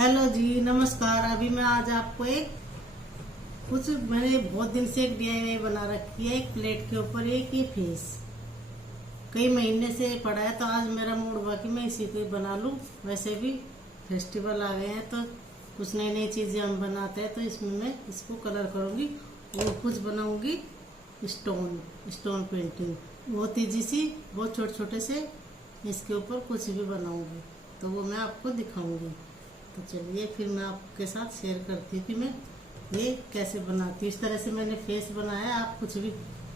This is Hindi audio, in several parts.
हेलो जी, नमस्कार। अभी मैं आज आपको मैंने बहुत दिन से एक डीआईवाई बना रखी है। एक प्लेट के ऊपर एक ये फेस कई महीने से पड़ा है, तो आज मेरा मूड हुआ कि मैं इसी को ही बना लूं। वैसे भी फेस्टिवल आ गए हैं तो कुछ नई नई चीजें हम बनाते हैं, तो इसमें मैं इसको कलर करूंगी और कुछ बनाऊंगी स्टोन पेंटिंग। बहुत ईजी सी, बहुत छोटे छोटे से इसके ऊपर कुछ भी बनाऊंगी, तो वो मैं आपको दिखाऊंगी। तो चलिए फिर मैं आपके साथ शेयर करती हूँ कि मैं ये कैसे बनाती हूँ। इस तरह से मैंने फेस बनाया। आप कुछ भी,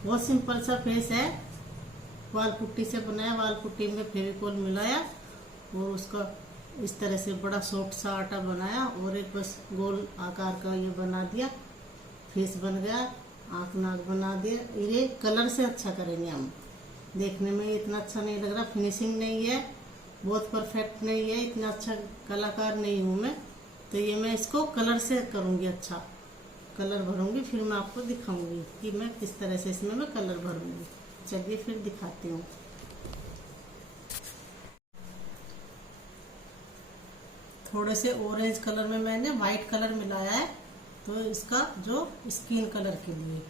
बहुत सिंपल सा फेस है, वाल पुट्टी से बनाया। वाल पुट्टी में फेविकोल मिलाया और उसका इस तरह से बड़ा सॉफ्ट सा आटा बनाया और एक बस गोल आकार का ये बना दिया। फेस बन गया, आँख नाक बना दिया। ये कलर से अच्छा करेंगे हम। देखने में इतना अच्छा नहीं लग रहा, फिनिशिंग नहीं है, बहुत परफेक्ट नहीं है, इतना अच्छा कलाकार नहीं हूँ मैं। तो ये मैं इसको कलर से करूँगी, अच्छा कलर भरूंगी, फिर मैं आपको दिखाऊंगी कि मैं किस तरह से इसमें मैं कलर भरूंगी। चलिए फिर दिखाती हूँ। थोड़े से ऑरेंज कलर में मैंने व्हाइट कलर मिलाया है, तो इसका जो स्किन कलर के लिए।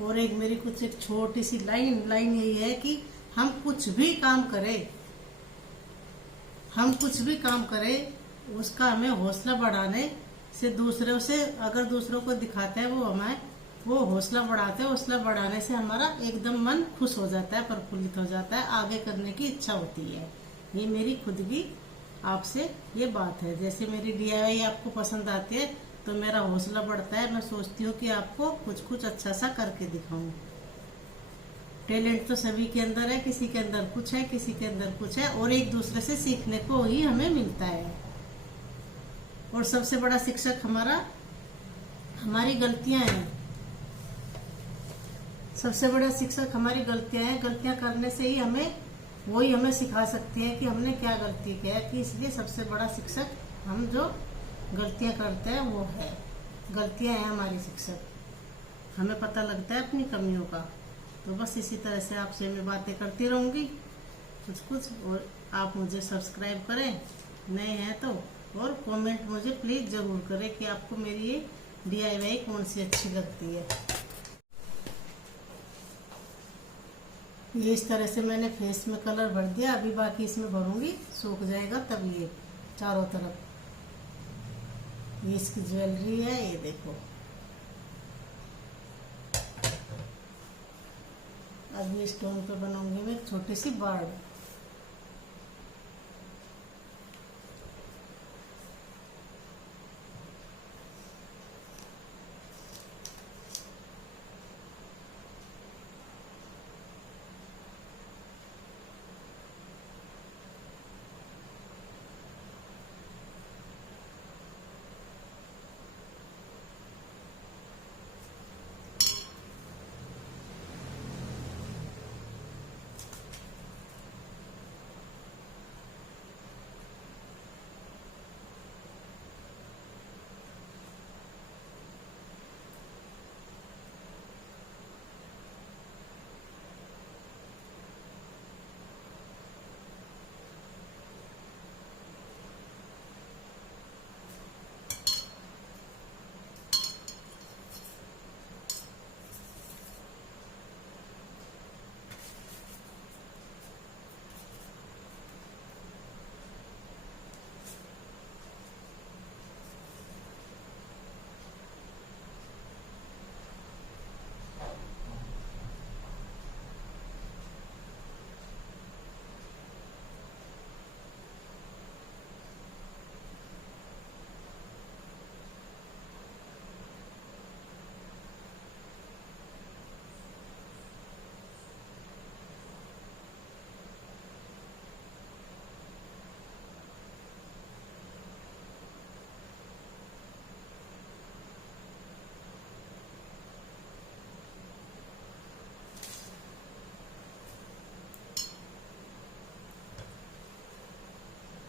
और एक मेरी कुछ एक छोटी सी लाइन यही है कि हम कुछ भी काम करें, उसका हमें हौसला बढ़ाने से, दूसरों से अगर दूसरों को दिखाते हैं वो हौसला बढ़ाते हैं। हौसला बढ़ाने से हमारा एकदम मन खुश हो जाता है, प्रफुल्लित हो जाता है, आगे करने की इच्छा होती है। ये मेरी खुद की आपसे ये बात है। जैसे मेरी डीआईवाई आपको पसंद आती है तो मेरा हौसला बढ़ता है। मैं सोचती हूँ कि आपको कुछ अच्छा सा करके दिखाऊं। टैलेंट तो सभी के अंदर है, किसी के अंदर कुछ है, किसी के अंदर कुछ है, और एक दूसरे से सीखने को ही हमें मिलता है। और सबसे बड़ा शिक्षक हमारी गलतियां हैं। सबसे बड़ा शिक्षक हमारी गलतियां हैं। गलतियां करने से ही हमें सिखा सकती है कि हमने क्या गलती किया है। कि इसलिए सबसे बड़ा शिक्षक हम जो गलतियां करते हैं वो है। गलतियां हैं हमारी शिक्षक, हमें पता लगता है अपनी कमियों का। तो बस इसी तरह से आपसे मैं बातें करती रहूंगी कुछ, और आप मुझे सब्सक्राइब करें नए हैं तो, और कमेंट मुझे प्लीज जरूर करें कि आपको मेरी ये डीआईवाई कौन सी अच्छी लगती है। ये इस तरह से मैंने फेस में कलर भर दिया। अभी बाकी इसमें भरूंगी, सूख जाएगा तब। ये चारों तरफ ये इसकी ज्वेलरी है, ये देखो। अभी स्टोन पे बनाऊंगी मैं छोटी सी बार्ड।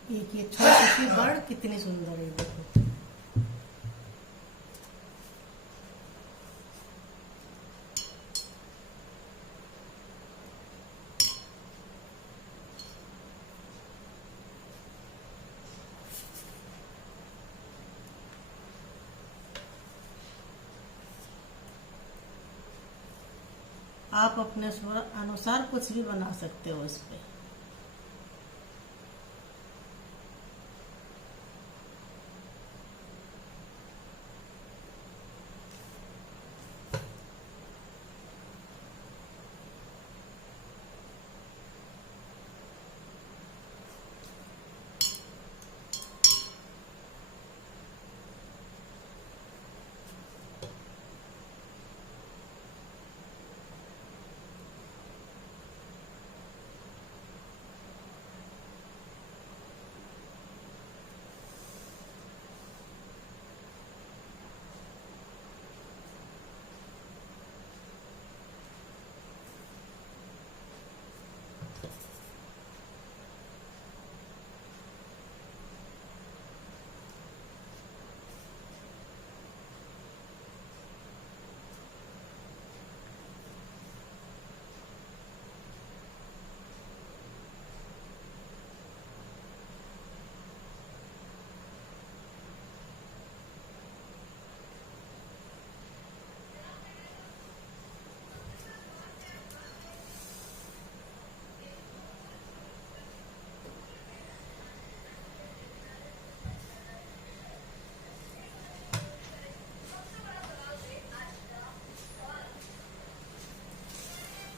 एक ये छोटी सी बर्ड कितनी सुंदर है, देखो। आप अपने अनुसार कुछ भी बना सकते हो इस पे।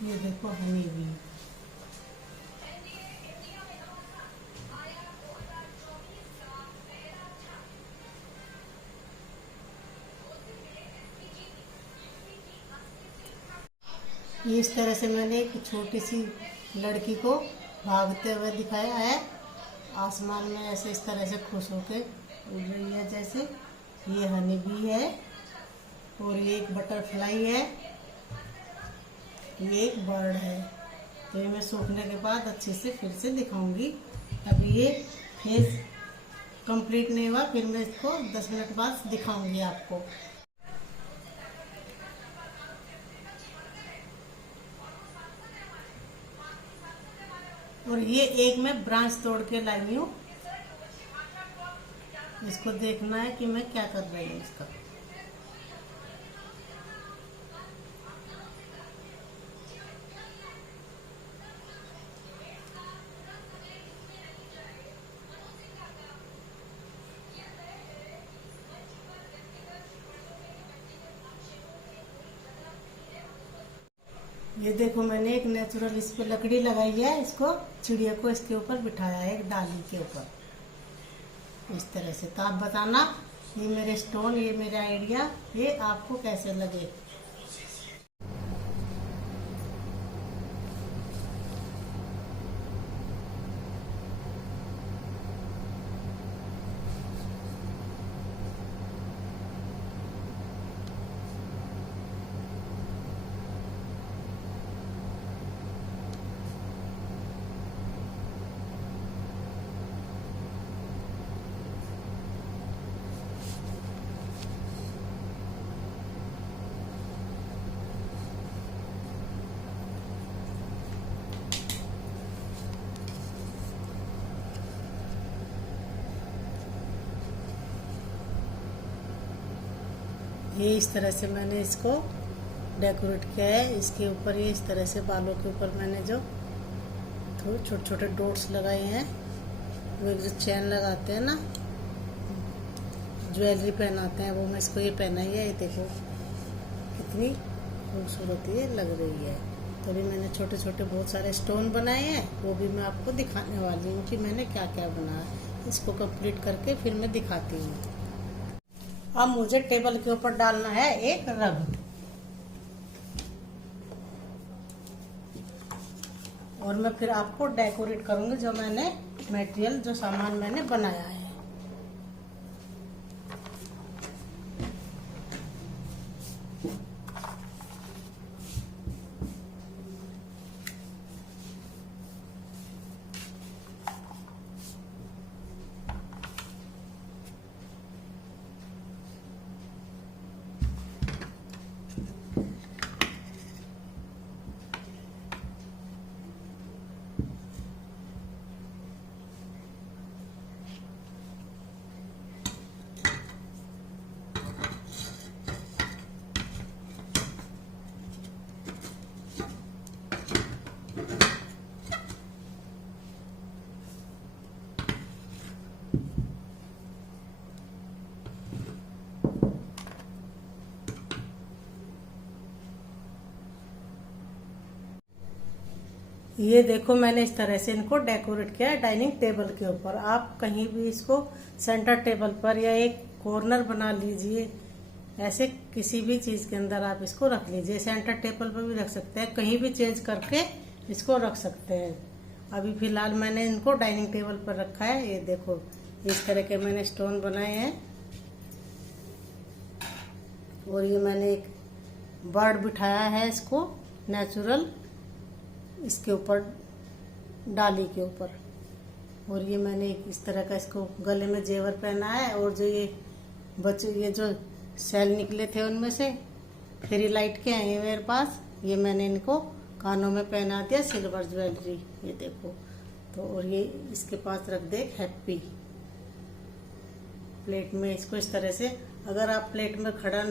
ये देखो हनी भी। ये इस तरह से मैंने एक छोटी सी लड़की को भागते हुए दिखाया है। आसमान में ऐसे इस तरह से खुश होके उड़ रही है जैसे। ये हनी बी है और ये एक बटरफ्लाई है, ये एक बर्ड है। तो ये मैं सूखने के बाद अच्छे से फिर से दिखाऊंगी। अभी ये फेस कंप्लीट नहीं हुआ, फिर मैं इसको 10 मिनट बाद दिखाऊंगी आपको। और ये एक मैं ब्रांच तोड़ के लाई हूँ, इसको देखना है कि मैं क्या कर रही हूँ इसका। ये देखो मैंने एक नेचुरल इस पे लकड़ी लगाई है, इसको चिड़िया को इसके ऊपर बिठाया है, एक डाली के ऊपर इस तरह से। तो आप बताना ये मेरे स्टोन, ये मेरा आइडिया, ये आपको कैसे लगे। ये इस तरह से मैंने इसको डेकोरेट किया है। इसके ऊपर ये इस तरह से बालों के ऊपर मैंने जो थोड़े छोटे छोटे डॉट्स लगाए हैं, वो एक जो चैन लगाते हैं ना, ज्वेलरी पहनाते हैं, वो मैं इसको ये पहनाई है। ये देखो कितनी खूबसूरत ये लग रही है। तो अभी मैंने छोटे छोटे बहुत सारे स्टोन बनाए हैं, वो भी मैं आपको दिखाने वाली हूँ कि मैंने क्या क्या बनाया। इसको कंप्लीट करके फिर मैं दिखाती हूँ। अब मुझे टेबल के ऊपर डालना है एक रग, और मैं फिर आपको डेकोरेट करूंगी जो मैंने मटेरियल, जो सामान मैंने बनाया है। ये देखो मैंने इस तरह से इनको डेकोरेट किया है डाइनिंग टेबल के ऊपर। आप कहीं भी इसको सेंटर टेबल पर या एक कॉर्नर बना लीजिए, ऐसे किसी भी चीज के अंदर आप इसको रख लीजिए। सेंटर टेबल पर भी रख सकते हैं, कहीं भी चेंज करके इसको रख सकते हैं। अभी फिलहाल मैंने इनको डाइनिंग टेबल पर रखा है। ये देखो इस तरह के मैंने स्टोन बनाए हैं और ये मैंने एक बर्ड बिठाया है इसको नेचुरल इसके ऊपर डाली के ऊपर। और ये मैंने इस तरह का इसको गले में जेवर पहना है। और जो ये बच्चे ये जो सेल निकले थे उनमें से फेरी लाइट के हैं मेरे पास, ये मैंने इनको कानों में पहना दिया सिल्वर ज्वेलरी। ये देखो तो और ये इसके पास रख दे हैप्पी प्लेट में। इसको इस तरह से अगर आप प्लेट में खड़ा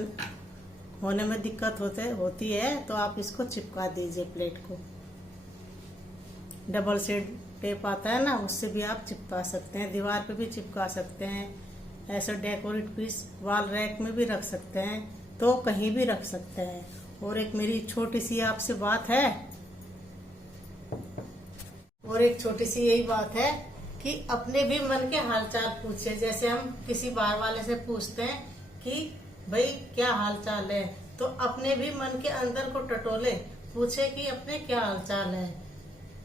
होने में दिक्कत होती है तो आप इसको चिपका दीजिए प्लेट को। डबल सेड टेप आता है ना, उससे भी आप चिपका सकते हैं, दीवार पे भी चिपका सकते हैं। ऐसे डेकोरेट पीस वॉल रैक में भी रख सकते हैं, तो कहीं भी रख सकते हैं। और एक मेरी छोटी सी आपसे बात है, और एक छोटी सी यही बात है कि अपने भी मन के हालचाल पूछे। जैसे हम किसी बाहर वाले से पूछते हैं कि भाई क्या हालचाल है, तो अपने भी मन के अंदर को टटोले, पूछे कि अपने क्या हालचाल है।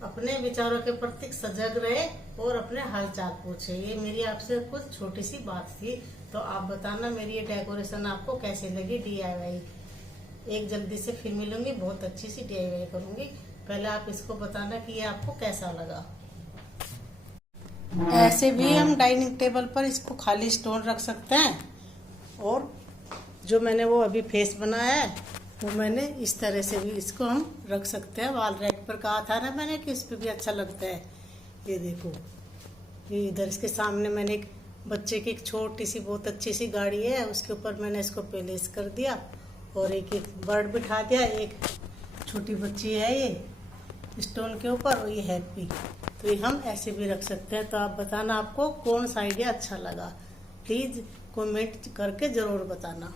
अपने विचारों के प्रति सजग रहे और अपने हालचाल पूछे। ये मेरी आपसे कुछ छोटी सी बात थी। तो आप बताना मेरी ये डेकोरेशन आपको कैसे लगी DIY। एक जल्दी से फिर मिलूंगी, बहुत अच्छी सी DIY करूंगी। पहले आप इसको बताना कि ये आपको कैसा लगा। ऐसे भी हम डाइनिंग टेबल पर इसको खाली स्टोन रख सकते हैं। और जो मैंने वो अभी फेस बनाया है वो मैंने इस तरह से भी इसको हम रख सकते हैं। वॉल रैक पर कहा था ना मैंने कि इस पे भी अच्छा लगता है। ये देखो ये इधर इसके सामने मैंने एक बच्चे की एक छोटी सी बहुत अच्छी सी गाड़ी है, उसके ऊपर मैंने इसको पेलेस कर दिया और एक बर्ड बिठा दिया। एक छोटी बच्ची है ये स्टोन के ऊपर और ये हैप्पी। तो ये हम ऐसे भी रख सकते हैं। तो आप बताना आपको कौन सा आइडिया अच्छा लगा, प्लीज कमेंट करके जरूर बताना।